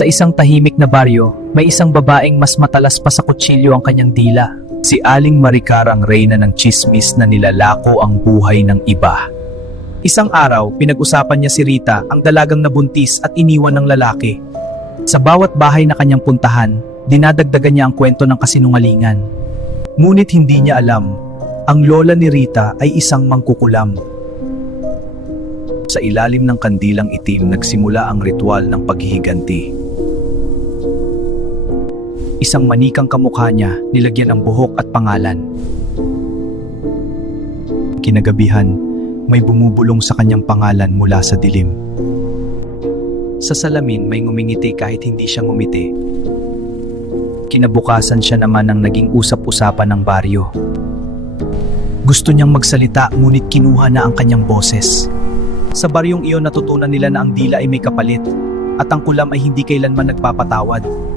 Sa isang tahimik na baryo, may isang babaeng mas matalas pa sa kutsilyo ang kanyang dila. Si Aling Maricar ang reyna ng tsismis na nilalako ang buhay ng iba. Isang araw, pinag-usapan niya si Rita, ang dalagang nabuntis at iniwan ng lalaki. Sa bawat bahay na kanyang puntahan, dinadagdagan niya ang kwento ng kasinungalingan. Ngunit hindi niya alam, ang lola ni Rita ay isang mangkukulam. Sa ilalim ng kandilang itim, nagsimula ang ritual ng paghihiganti. Isang manikang kamukha niya, nilagyan ng buhok at pangalan. Kinagabihan, may bumubulong sa kanyang pangalan mula sa dilim. Sa salamin, may ngumingiti kahit hindi siya ngumiti. Kinabukasan siya naman ang naging usap-usapan ng baryo. Gusto niyang magsalita, ngunit kinuha na ang kanyang boses. Sa baryong iyon, natutunan nila na ang dila ay may kapalit at ang kulam ay hindi kailanman nagpapatawad.